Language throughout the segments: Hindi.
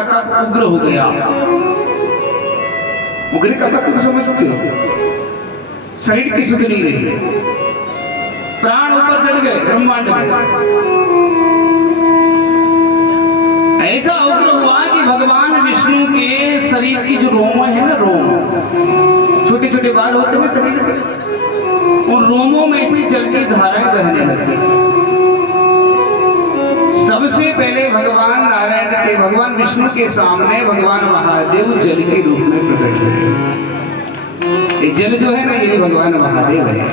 का तप उग्र हो गया। उग्र का तत्व समझते हो? शरीर की सुध नहीं रही, प्राण ऊपर चढ़ गए ब्रह्मांड में। ऐसा उग्र हुआ कि भगवान विष्णु के शरीर की जो रोम है ना, रोम, छोटे छोटे बाल होते हैं शरीर में, उन रोमों में से जल की धाराएं बहने लगती। सबसे पहले भगवान नारायण के, भगवान विष्णु के सामने भगवान महादेव जल के रूप में प्रकट हुए। ये जल जो है ना, ये भी भगवान महादेव है।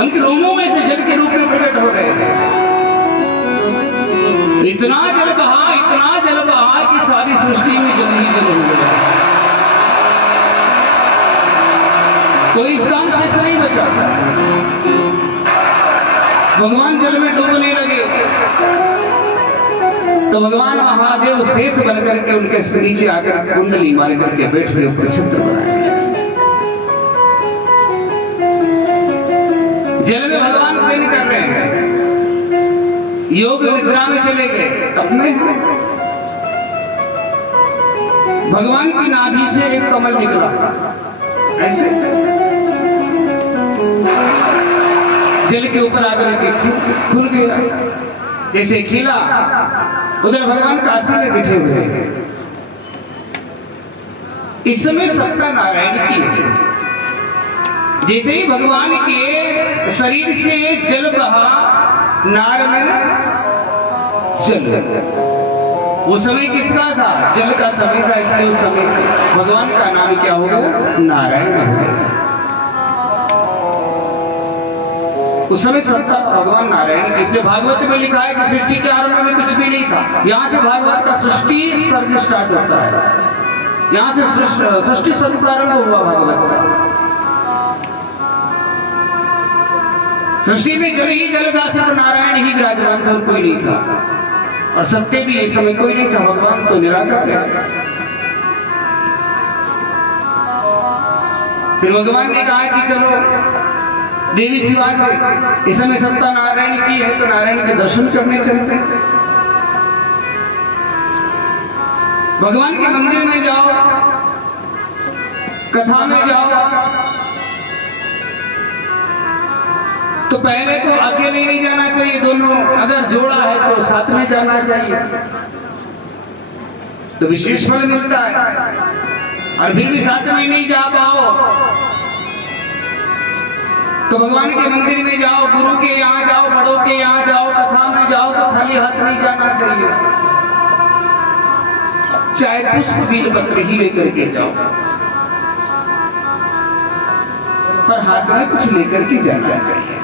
उनके रोमों में से जल के रूप में प्रकट हो गए। इतना जल बहा कि सारी सृष्टि में जल ही जल हो गया। कोई इसका शेष नहीं बचा। भगवान जल में डूबने लगे तो भगवान महादेव शेष बनकर के उनके नीचे आकर कुंडली मार करके बैठ गए, ऊपर छत्र बनाया। जल में भगवान शयन कर रहे हैं, योग निद्रा में चले गए। तब में भगवान की नाभि से एक कमल निकला, ऐसे जल के ऊपर आकर के खुल गया, जैसे खिला। उधर भगवान काशी में बैठे हुए हैं। इस समय सत्ता नारायण की है। जैसे ही भगवान के शरीर से जल बहा, नार में जल, वो समय किसका था? जल का समय था, इसलिए उस समय भगवान का नाम क्या हो गया? नारायण हो गया। उस समय सत्ता भगवान नारायण की। इसलिए भागवत में लिखा है कि सृष्टि के आरंभ में कुछ भी नहीं था। यहां से भागवत का सृष्टि सर्ग स्टार्ट होता है, यहां से सृष्टि सर्ग प्रारंभ हुआ भागवत का। सृष्टि में जल ही जल था, सिर्फ नारायण ही विराजमान था और कोई नहीं था। और सत्य भी इस समय कोई नहीं था, भगवान तो निराकार है। फिर भगवान ने कहा कि चलो देवी शिवा से, इस समय सत्ता नारायण की है तो नारायण के दर्शन करने चलते हैं। भगवान के मंदिर में जाओ, कथा में जाओ, तो पहले तो अकेले नहीं जाना चाहिए, दोनों अगर जोड़ा है तो साथ में जाना चाहिए, तो विशेष फल मिलता है। और फिर भी साथ में नहीं जा पाओ तो भगवान के मंदिर में जाओ, गुरु के यहाँ जाओ, बड़ों के यहाँ जाओ, कथा में जाओ, तो खाली हाथ नहीं जाना चाहिए, चाहे पुष्प बेलपत्र ही लेकर के जाओ, पर हाथ में कुछ लेकर के जाना चाहिए।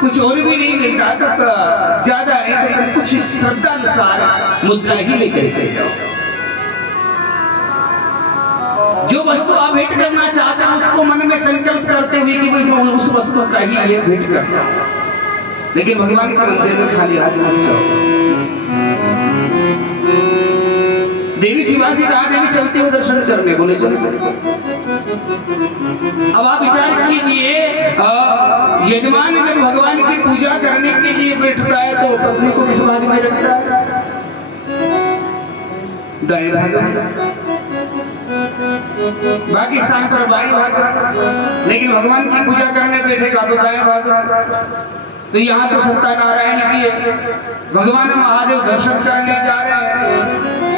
कुछ और भी नहीं मिलता तो ज्यादा नहीं तो कुछ श्रद्धा अनुसार मुद्रा ही लेकर के जाओ। जो वस्तु आप भेंट करना चाहते हैं उसको मन में संकल्प करते हुए कि मैं उस वस्तु का ही ये भेंट करता हूं, लेकिन भगवान के मंदिर में खाली हाथ मत जाओ। देवी शिवा से कहा, देवी चलते हुए दर्शन करने, बोले चल। अब आप विचार कीजिए, यजमान जब भगवान की पूजा करने के लिए बैठता है तो पत्नी को किस भाग में रखता है? दाएं भाग में, बाकी स्थान पर बाएं भाग। लेकिन भगवान की पूजा करने बैठेगा तो दाएं भाग। तो यहाँ तो सत्ता नारायण की है, भगवान महादेव दर्शन करने जा रहे हैं।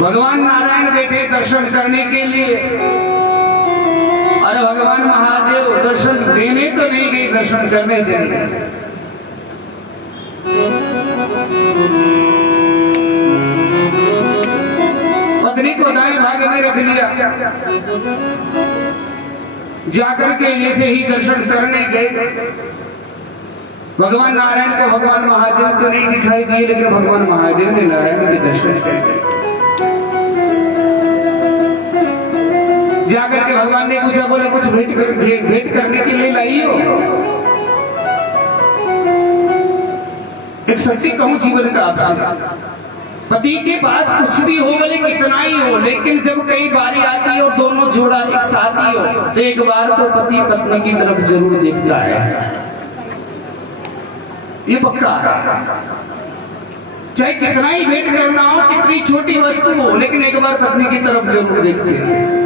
भगवान नारायण बैठे दर्शन करने के लिए, और भगवान महादेव दर्शन देने तो नहीं गए, दर्शन करने चले। पत्नी को दाएं भाग में रख लिया, जाकर के जैसे ही दर्शन करने गए, भगवान नारायण को भगवान महादेव तो नहीं दिखाई दिए, लेकिन भगवान महादेव ने नारायण के दर्शन कर दिए। जाकर के भगवान ने पूछा, बोले कुछ भेंट करने के लिए लाई हो? एक सत्य कहूं जीवन का आपसे, पति के पास कुछ भी हो, भले कितना ही हो, लेकिन जब कई बारी आती है और दोनों जोड़ा एक साथ ही हो, तो एक बार तो पति पत्नी की तरफ जरूर देखता है। ये पक्का है। चाहे कितना ही भेंट करना हो, कितनी छोटी वस्तु हो, लेकिन एक बार पत्नी की तरफ जरूर देखते हैं।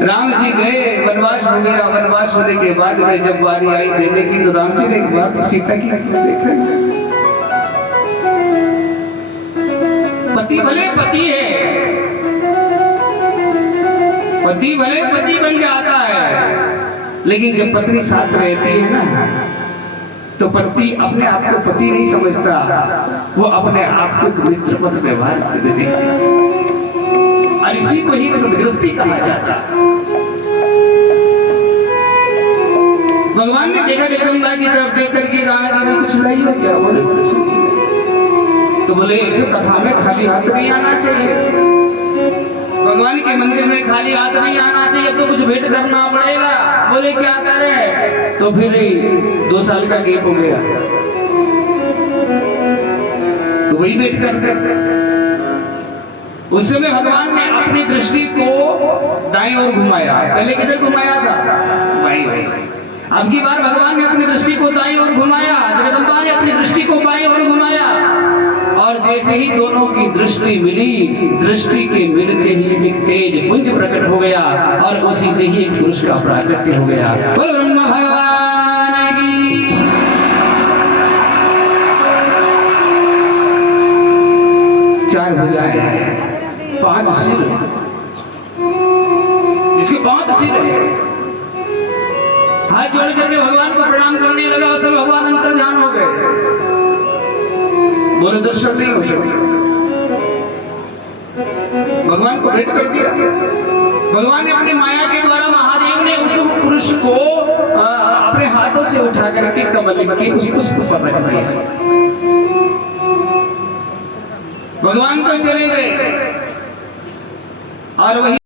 राम जी गए, वनवास हो गया। वनवास होने के बाद में जब बारी आई देने की, तो राम जी ने एक बार तो सीता की देखा। पति भले पति है, पति भले पति बन जाता है, लेकिन जब पत्नी साथ रहती है ना, तो पति अपने आप को पति नहीं समझता, वो अपने आप को एक मित्रवत व्यवहार करते देखते हैं। और इसी को ही सदगृहस्थी कहा जाता है। भगवान ने देखा जगदम्बा की तरफ देख करके कहा कि मैं कुछ लाई हो क्या? बोले कुछ नहीं। तो बोले ऐसे कथा में खाली हाथ नहीं आना चाहिए, भगवान के मंदिर में खाली हाथ नहीं आना चाहिए, तो कुछ भेंट करना पड़ेगा। बोले क्या करें? तो फिर 2 साल का गैप हो गया, तो वही भेंट करते। उस समय भगवान ने अपनी दृष्टि को दाईं ओर घुमाया। पहले किधर घुमाया था? बाईं ओर। अब की बार भगवान ने अपनी दृष्टि को दाईं ओर घुमाया, जगदम्बा ने अपनी दृष्टि को बाईं ओर घुमाया। और जैसे ही दोनों की दृष्टि मिली, दृष्टि के मिलते ही एक तेज पुंज प्रकट हो गया, और उसी से ही एक पुरुष का प्राकट्य हो गया। बोल ब्रह्मा भगवान की। चार भुजाएं, 5 सिर, इसके 5 सिर है। हाथ जोड़ करके भगवान को प्रणाम करने लगा। उस समय भगवान अंतर्ध्यान हो गए, बोले दर्शन नहीं हो सकते। भगवान को भेंट कर दिया। भगवान ने अपनी माया के द्वारा, महादेव ने उस पुरुष को अपने हाथों से उठा करके कमल के उस पुष्प पर रख दिया। भगवान तो चले गए, और वही